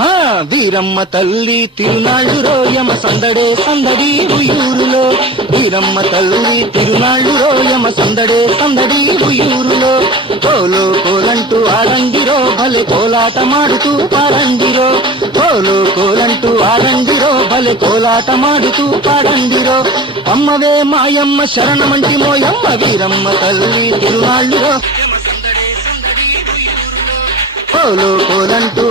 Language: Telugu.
ఆ వీరమ్మ తల్లి తిరునాళ్ళు రోయమ సందడే సందడి ఉయూరులో. వీరమ్మ తల్లి తిరునాళ్ళు రోయమ సందడే సందడి ఉయూరులో. కోలో కోలంటూ ఆడండిరో భలే కోలాటమాడుతూ పాడండిరో. కోలో కోలంటూ ఆడండిరో భలే కోలాటమాడుతూ పాడండిరో. అమ్మవే మాయమ్మ శరణమంటి మోయమ్మ వీరమ్మ తల్లి తిరునాళ్ళు రో కోలో కోలంటూ